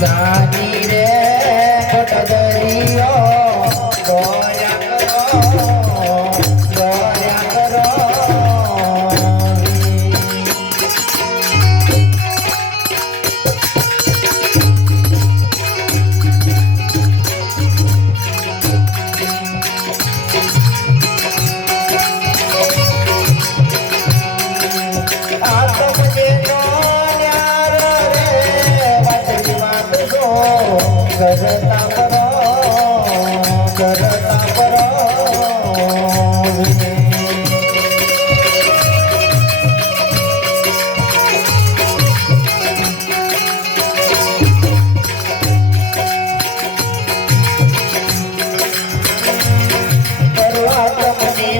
જાની કરતા કરો કરતા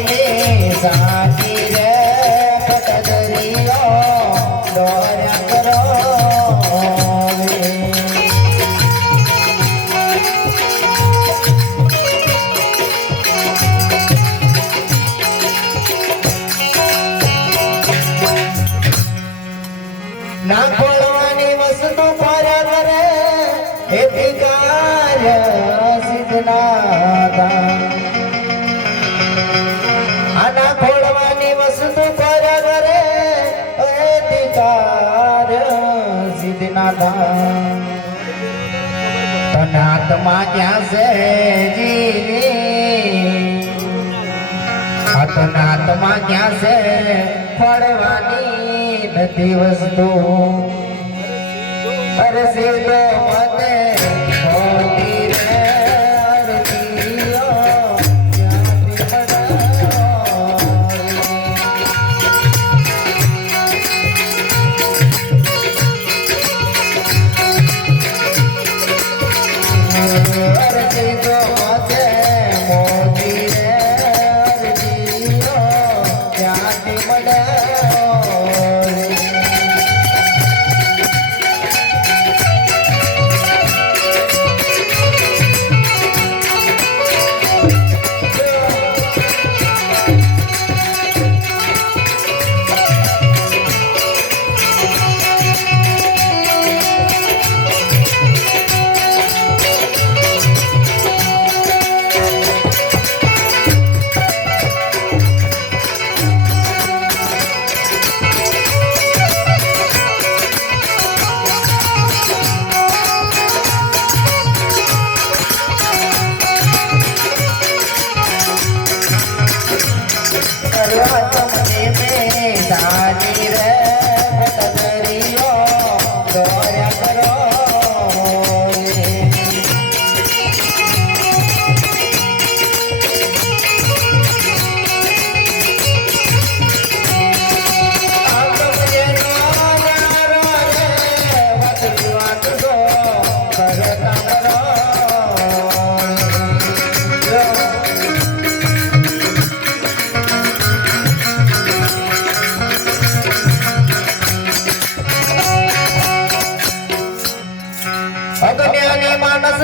મે સાચી રે પટદરિયો દોર્યા કરો ના ખોલવાની વસ્તુ પાર્યા કરે કાર્ય સિદ્ધ આના ખોલવાની વસ્તુ કર્યા કરે એથી કાર્ય સિદ્ધ ના તન ક્યાં છે જીની આત્મા ક્યાં છે? ફળવાની નથી વસ્તુ. અરે સીધો.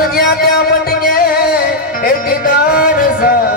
અજ્ઞાની ત્યાં પડીએ એથી દર